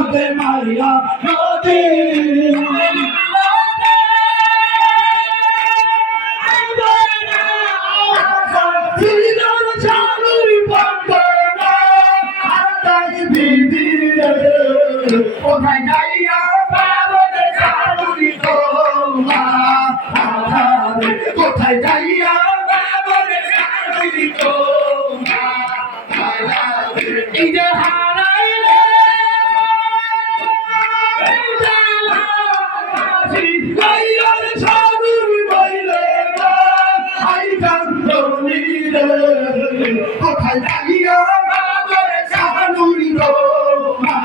মতে মাইয়া নদী কোথায় যাইয়া বাবরে চালুরি তোমা কোথায় যাইয়া বাবরে চালুরি তোমা এই যে হারাইলে কোথায় যাইয়া বাবরে চালুরি তোমা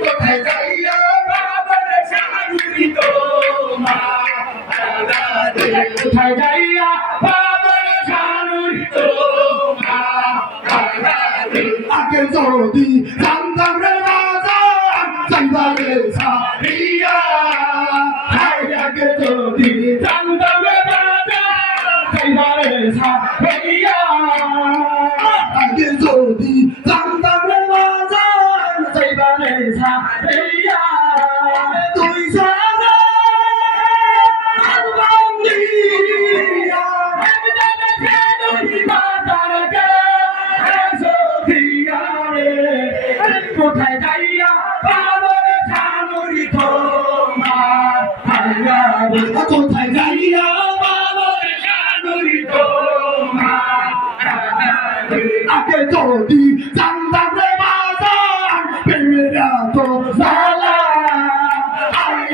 কোথায় যাইয়া বাবরে চালুরি তোমা কোথায় যাইয়া বাবরে চালুরি তোমা আগে যদি জানতাম রে বাজার জানবারে সারিয়া আগে যদি জানতাম রে বাজার জানবারে সারিয়া আগে যদি জানতাম রে বাজার জানবারে সারিয়া তুই সারা আলবান্দিয়া কোথায় যাইয়া বাবরে চালুরি তোমা কোথায় যাইয়া বাবরে চালুরি তোমা আগে যদি জানতাম রে বাজার প্রেমেরা তো জ্বালা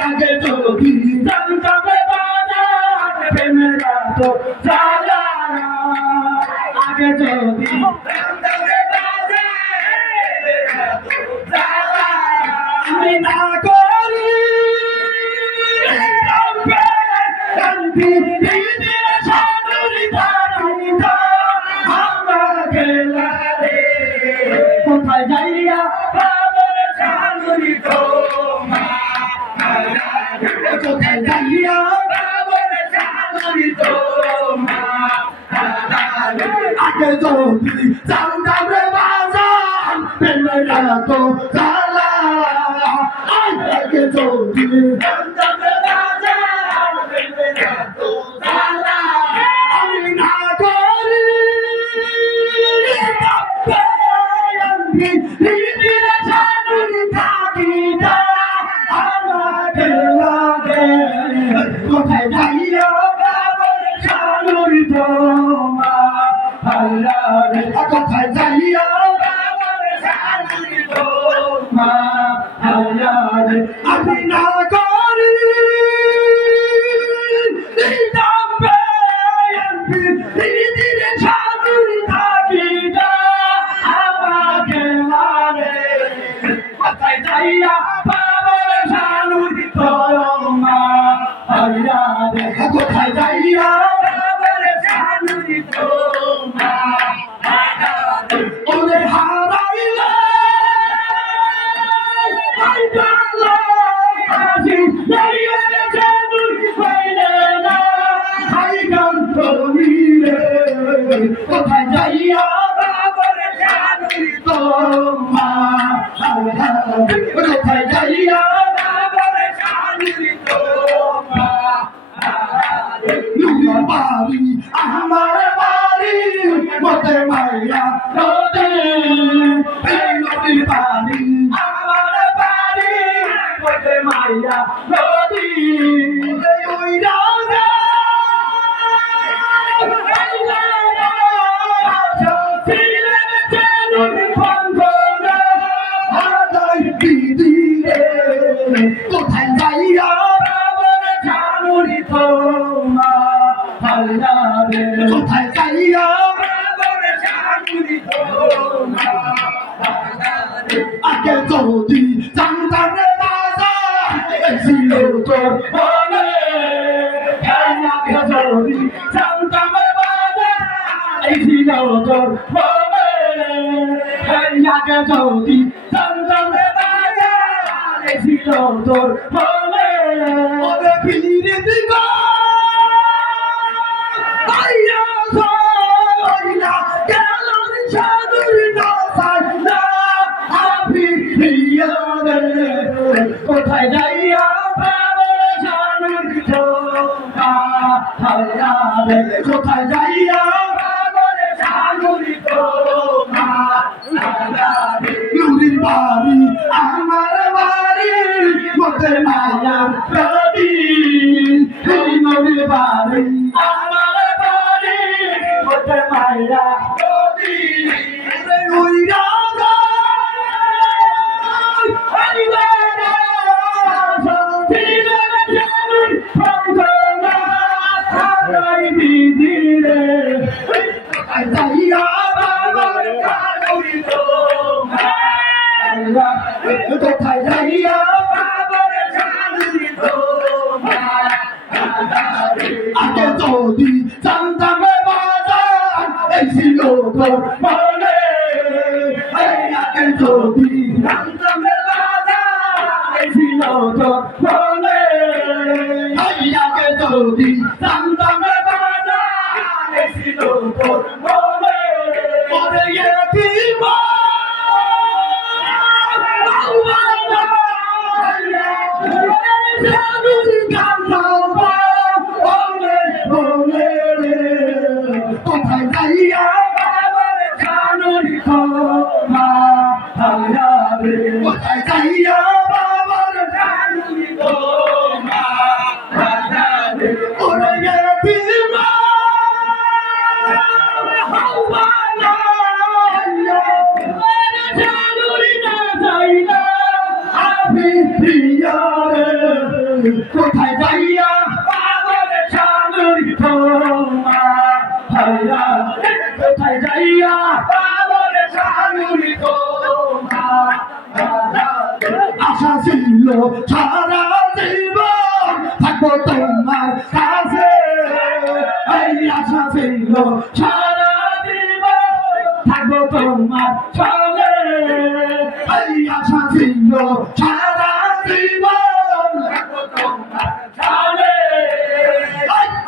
আগে যদি জানতাম রে বাজার প্রেমেরা তো জ্বালা আগে যদি জানতাম রে আমি না করি কোথায় যাইয়া বাবরে চালুরি তোমা কোথায় যাইয়া বাবরে চালুরি তোমা আগে যদি জানতাম রে বাজার প্রেমেরা তো জ্বালা আগে যদি জানতাম রে বাজার প্রেমেরা তো জ্বালা আমি না করি দিদিরা চালুরি থাকি না আমাকে লাগে কোথায় যাইয়া বাবরে চালুরি তোমা কোথায় যাইয়া বাবরে চালুরি তোমা আমি না করি দিদিরা চালুরি থাকি না আমাকে লাগে কোথায় যাইয়া বাবরে চালুরি তোমা কোথায় যাইয়া বাবরে চালুরি তোমা ওরে হারাইলে কোথায় যাইয়া বাবরে চালুরি তোমা কোথায় যাইয়া বাবরে চালুরি তোমা বাড়ি আমার বাড়ি মতে মাইয়া নদী নদীর বাড়ি আমার বাড়ি মতে মাইয়া নদী ওই রাজা কোথায় যাইয়া বাবরে চালুরি তোমা কোথায় যাইয়া বাবরে চালুরি তোমা আগে যদি জানতাম রে বাজার ছিল তোর মনে আগে যদি জানতাম রে বাজার ছিল তোর মনে আগে যদি জানতাম রে বাজার ছিল তোর মনে ওরে ফিরে দিগা আইয়া সাইনা গেলার চাদর না সাইনা আপনি কোথায় যাইয়া বাবার জানুর ধোকা হায়া রে কোথায় যাইয়া বাবার জানুর ধোকা হায়া রে নুরির বাড়ি আমার বাড়ি মতে মায়া নদী এই নুরির বাড়ি আমার বাড়ি মতে মায়া নদী ওই রাজা কোথায় যাইয়া বাবার জানুরি তোমার আগে যদি জানতাম বাজার এই ছিল তোর মনে আগে যদি জানতাম বাজার এই ছিল তোর মনে আগে যদি জানতাম বাজার এই ছিল তোর মনে ওরে এতিমা কোথায় যাইয়া বাবার জানুরি তোমার কোথায় যাইয়া বাবার জানুরি তোমার ওরে এতিমা জানুরি না যাইলা আমি প্রিয়ারে কোথায় যাইয়া বাবার জানুরি তোমার কোথায় যাইয়া বাবার জানুরি তোমার আশা ছিল সারা জীবন থাকবো তোমার কাছে এই আশা ছিল সারা জীবন থাকবো তোমার সঙ্গে এই আশা ছিল সারা জীবন থাকবো তোমার সঙ্গে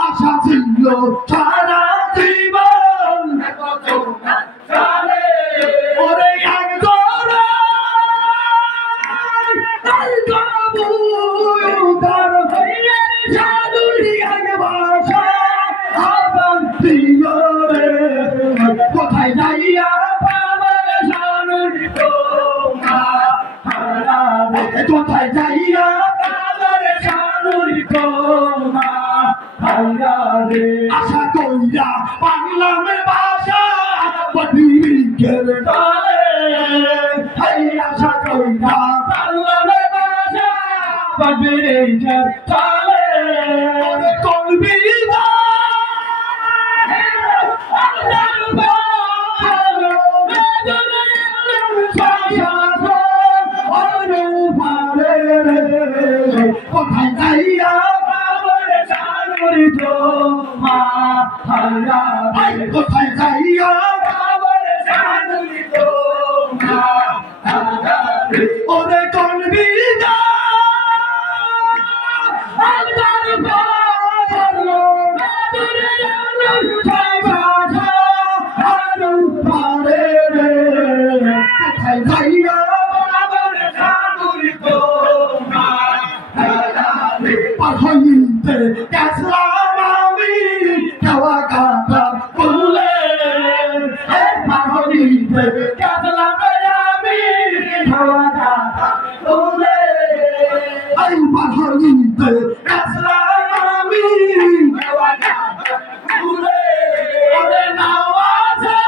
আশা ছিল সারা জীবন থাকবো তোমার সঙ্গে ওরে একজোড়া কবুতর হইয়ার জানুরি আগে বাসা আবার প্রিয়রে কোথায় যাইয়া বাবার জানুরি তোমার কোথায় যাইয়া বাবার জানুরি তোমার আশা কইরা বাংলামে ভাষা বদিকের তলে এই আশা কইরা বাংলামে ভাষা বদিকের তলে কলবি কোথায় যাইয়া বাবার জানুরি তোমার কোথায় যাইয়া বাবার জানুরি তোমার ওরে কলবি কোথায় যাইয়া বাবার জানুরি তোমার হইতে গেছিলাম আমি খাওয়া কাটা বলে হইতে গেছিলাম আমি খাওয়া কাটা বলে হইতে গেছিলাম আমি খাওয়া কাটা বলে ওরে নাওয়াজে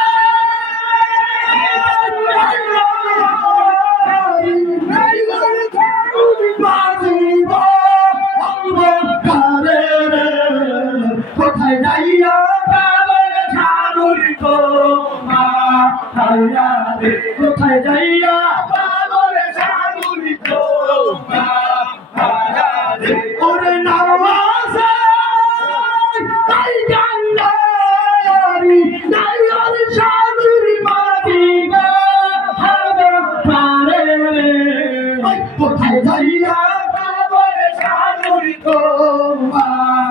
কোথায় যাইয়া বাবার জানুরি তোমার কোথায় যাইয়া বাবার জানুরি তোমার ওরে নাওয়াজে তাই গান্ধারি নাই আর জানুরি মাদিনা হবে পারে কোথায় যাইয়া বাবার জানুরি তোমার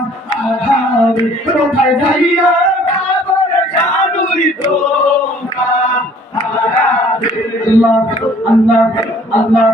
কোথায় যাইয়া বাবার জানুরি তোমার আল্লাহ আল্লাহ আল্লাহ